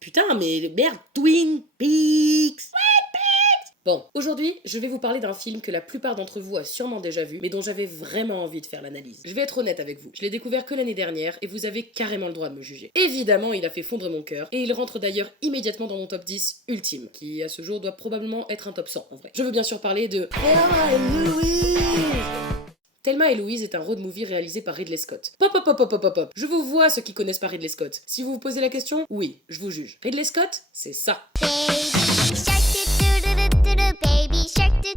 Putain, mais merde, Twin Peaks. Bon, aujourd'hui, je vais vous parler d'un film que la plupart d'entre vous a sûrement déjà vu, mais dont j'avais vraiment envie de faire l'analyse. Je vais être honnête avec vous, je l'ai découvert que l'année dernière et vous avez carrément le droit de me juger. Évidemment, il a fait fondre mon cœur et il rentre d'ailleurs immédiatement dans mon top 10 ultime, qui à ce jour doit probablement être un top 100 en vrai. Je veux bien sûr parler de Thelma et Louise. Thelma et Louise est un road movie réalisé par Ridley Scott. Pop pop pop pop pop pop pop. Je vous vois ceux qui connaissent pas Ridley Scott. Si vous vous posez la question, oui, je vous juge. Ridley Scott, c'est ça. Baby shark do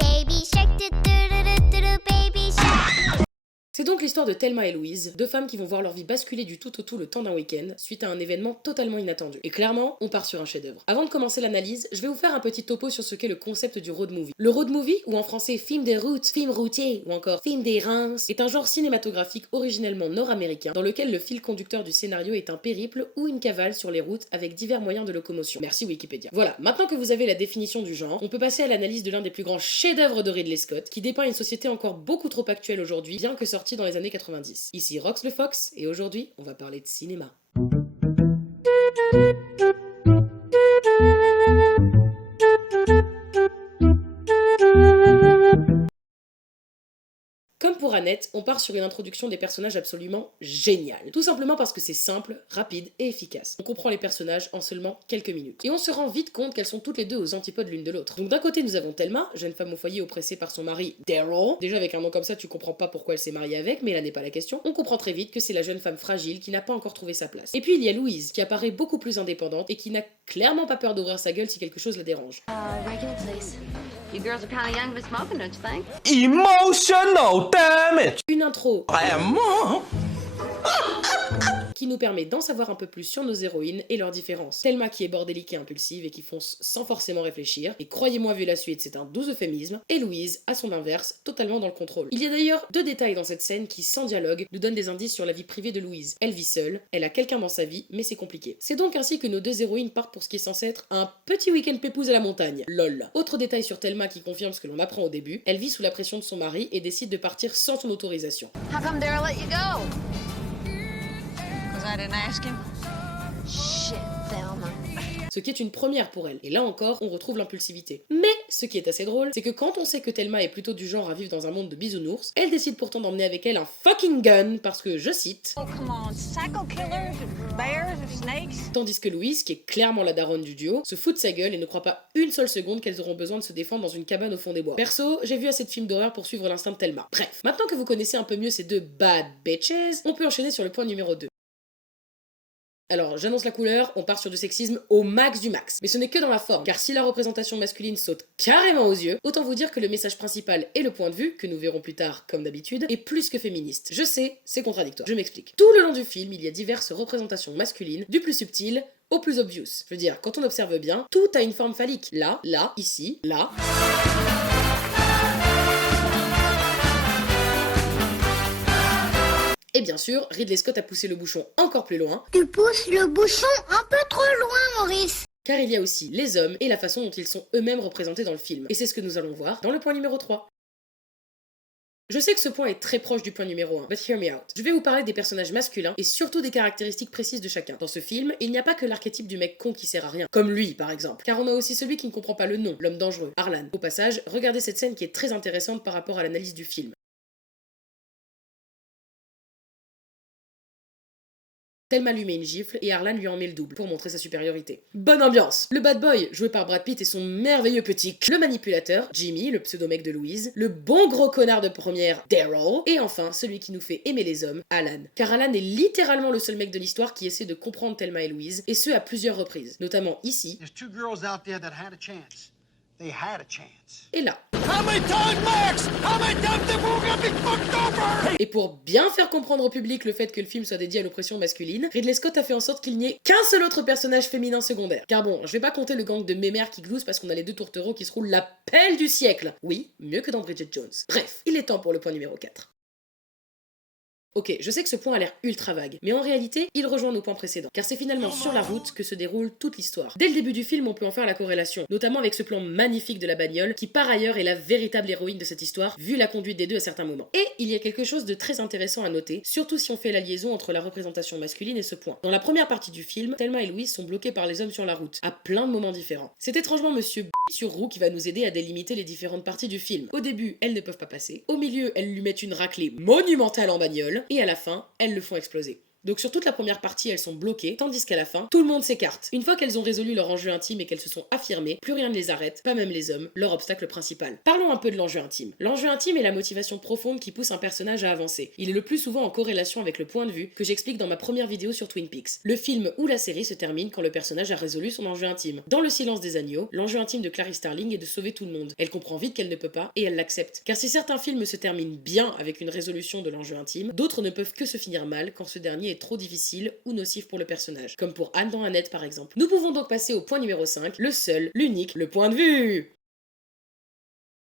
baby shark do baby shark. C'est donc l'histoire de Thelma et Louise, deux femmes qui vont voir leur vie basculer du tout au tout le temps d'un week-end, suite à un événement totalement inattendu. Et clairement, on part sur un chef-d'œuvre. Avant de commencer l'analyse, je vais vous faire un petit topo sur ce qu'est le concept du road movie. Le road movie, ou en français film de route, film routier, ou encore film d'errance, est un genre cinématographique originellement nord-américain, dans lequel le fil conducteur du scénario est un périple ou une cavale sur les routes avec divers moyens de locomotion. Merci Wikipédia. Voilà, maintenant que vous avez la définition du genre, on peut passer à l'analyse de l'un des plus grands chefs-d'œuvre de Ridley Scott, qui dépeint une société encore beaucoup trop actuelle aujourd'hui, bien que sortie dans les années 90. Ici Rox le Fox, et aujourd'hui, on va parler de cinéma. Comme pour Annette, on part sur une introduction des personnages absolument géniale. Tout simplement parce que c'est simple, rapide et efficace. On comprend les personnages en seulement quelques minutes. Et on se rend vite compte qu'elles sont toutes les deux aux antipodes l'une de l'autre. Donc d'un côté nous avons Thelma, jeune femme au foyer oppressée par son mari Daryl. Déjà avec un nom comme ça tu comprends pas pourquoi elle s'est mariée avec, mais là n'est pas la question. On comprend très vite que c'est la jeune femme fragile qui n'a pas encore trouvé sa place. Et puis il y a Louise, qui apparaît beaucoup plus indépendante et qui n'a clairement pas peur d'ouvrir sa gueule si quelque chose la dérange. Regular, please. You girls are kind of young to be smoking, don't you think? Emotional damage. Une intro Vraiment. qui nous permet d'en savoir un peu plus sur nos héroïnes et leurs différences. Thelma qui est bordélique et impulsive et qui fonce sans forcément réfléchir, et croyez-moi vu la suite c'est un doux euphémisme, et Louise, à son inverse, totalement dans le contrôle. Il y a d'ailleurs deux détails dans cette scène qui, sans dialogue, nous donnent des indices sur la vie privée de Louise. Elle vit seule, elle a quelqu'un dans sa vie, mais c'est compliqué. C'est donc ainsi que nos deux héroïnes partent pour ce qui est censé être un petit week-end pépouze à la montagne. LOL. Autre détail sur Thelma qui confirme ce que l'on apprend au début, elle vit sous la pression de son mari et décide de partir sans son autorisation. How come Daryl let you go? Because I didn't ask him. Shit, Thelma. Ce qui est une première pour elle. Et là encore, on retrouve l'impulsivité. Mais ce qui est assez drôle, c'est que quand on sait que Thelma est plutôt du genre à vivre dans un monde de bisounours, elle décide pourtant d'emmener avec elle un fucking gun parce que, je cite, Oh, come on, psycho killers, bears, snakes. tandis que Louise, qui est clairement la daronne du duo, se fout de sa gueule et ne croit pas une seule seconde qu'elles auront besoin de se défendre dans une cabane au fond des bois. Perso, j'ai vu assez de films d'horreur pour suivre l'instinct de Thelma. Bref, maintenant que vous connaissez un peu mieux ces deux bad bitches, on peut enchaîner sur le point numéro 2. Alors, j'annonce la couleur, on part sur du sexisme au max du max. Mais ce n'est que dans la forme, car si la représentation masculine saute carrément aux yeux, autant vous dire que le message principal et le point de vue, que nous verrons plus tard comme d'habitude, est plus que féministe. Je sais, c'est contradictoire. Je m'explique. Tout le long du film, il y a diverses représentations masculines, du plus subtil au plus obvious. Je veux dire, quand on observe bien, tout a une forme phallique. Là, là, ici, là. Et bien sûr, Ridley Scott a poussé le bouchon encore plus loin, Tu pousses le bouchon un peu trop loin, Maurice. car il y a aussi les hommes et la façon dont ils sont eux-mêmes représentés dans le film. Et c'est ce que nous allons voir dans le point numéro 3. Je sais que ce point est très proche du point numéro 1, but hear me out. Je vais vous parler des personnages masculins et surtout des caractéristiques précises de chacun. Dans ce film, il n'y a pas que l'archétype du mec con qui sert à rien, comme lui par exemple, car on a aussi celui qui ne comprend pas le nom, l'homme dangereux, Harlan. Au passage, regardez cette scène qui est très intéressante par rapport à l'analyse du film. Thelma lui met une gifle et Harlan lui en met le double pour montrer sa supériorité. Bonne ambiance. Le bad boy, joué par Brad Pitt et son merveilleux petit le manipulateur, Jimmy, le pseudo-mec de Louise, le bon gros connard de première, Daryl, et enfin celui qui nous fait aimer les hommes, Alan. Car Alan est littéralement le seul mec de l'histoire qui essaie de comprendre Thelma et Louise, et ce à plusieurs reprises, notamment ici There's two girls out there that had a chance. They had a chance. et là. How many times, Max? How many times the fool got me fucked over? Et pour bien faire comprendre au public le fait que le film soit dédié à l'oppression masculine, Ridley Scott a fait en sorte qu'il n'y ait qu'un seul autre personnage féminin secondaire. Car bon, je vais pas compter le gang de mémères qui gloussent parce qu'on a les deux tourtereaux qui se roulent la pelle du siècle. Oui, mieux que dans Bridget Jones. Bref, il est temps pour le point numéro 4. Ok, je sais que ce point a l'air ultra vague, mais en réalité, il rejoint nos points précédents, car c'est finalement sur la route que se déroule toute l'histoire. Dès le début du film, on peut en faire la corrélation, notamment avec ce plan magnifique de la bagnole, qui par ailleurs est la véritable héroïne de cette histoire, vu la conduite des deux à certains moments. Et il y a quelque chose de très intéressant à noter, surtout si on fait la liaison entre la représentation masculine et ce point. Dans la première partie du film, Thelma et Louise sont bloqués par les hommes sur la route, à plein de moments différents. C'est étrangement Monsieur B sur roue qui va nous aider à délimiter les différentes parties du film. Au début, elles ne peuvent pas passer, au milieu, elles lui mettent une raclée monumentale en bagnole, et à la fin, elles le font exploser. Donc sur toute la première partie, elles sont bloquées, tandis qu'à la fin, tout le monde s'écarte. Une fois qu'elles ont résolu leur enjeu intime et qu'elles se sont affirmées, plus rien ne les arrête, pas même les hommes, leur obstacle principal. Parlons un peu de l'enjeu intime. L'enjeu intime est la motivation profonde qui pousse un personnage à avancer. Il est le plus souvent en corrélation avec le point de vue que j'explique dans ma première vidéo sur Twin Peaks. Le film ou la série se termine quand le personnage a résolu son enjeu intime. Dans Le Silence des agneaux, l'enjeu intime de Clarice Starling est de sauver tout le monde. Elle comprend vite qu'elle ne peut pas et elle l'accepte. Car si certains films se terminent bien avec une résolution de l'enjeu intime, d'autres ne peuvent que se finir mal quand ce dernier est trop difficile ou nocif pour le personnage, comme pour Anne dans Annette par exemple. Nous pouvons donc passer au point numéro 5, le seul, l'unique, le point de vue.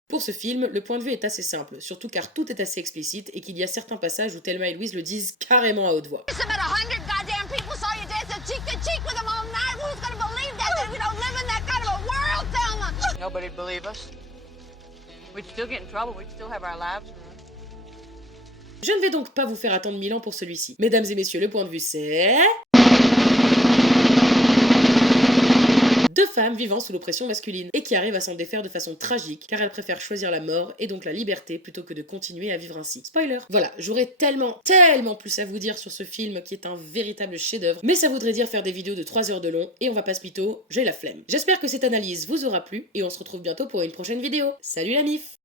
Pour ce film, le point de vue est assez simple, surtout car tout est assez explicite et qu'il y a certains passages où Thelma et Louise le disent carrément à haute voix. It's about 100 goddamn people saw you dancing cheek to cheek with them all night. Who's gonna believe that we don't live in that kind of a world, Thelma? Nobody'd believe us. We'd still get in trouble. We'd still have our lives. Je ne vais donc pas vous faire attendre 1000 ans pour celui-ci. Mesdames et messieurs, le point de vue c'est... Deux femmes vivant sous l'oppression masculine et qui arrivent à s'en défaire de façon tragique car elles préfèrent choisir la mort et donc la liberté plutôt que de continuer à vivre ainsi. Spoiler. Voilà, j'aurais tellement plus à vous dire sur ce film qui est un véritable chef-d'œuvre, mais ça voudrait dire faire des vidéos de 3 heures de long et on va pas se mytho, j'ai la flemme. J'espère que cette analyse vous aura plu et on se retrouve bientôt pour une prochaine vidéo. Salut la MIF!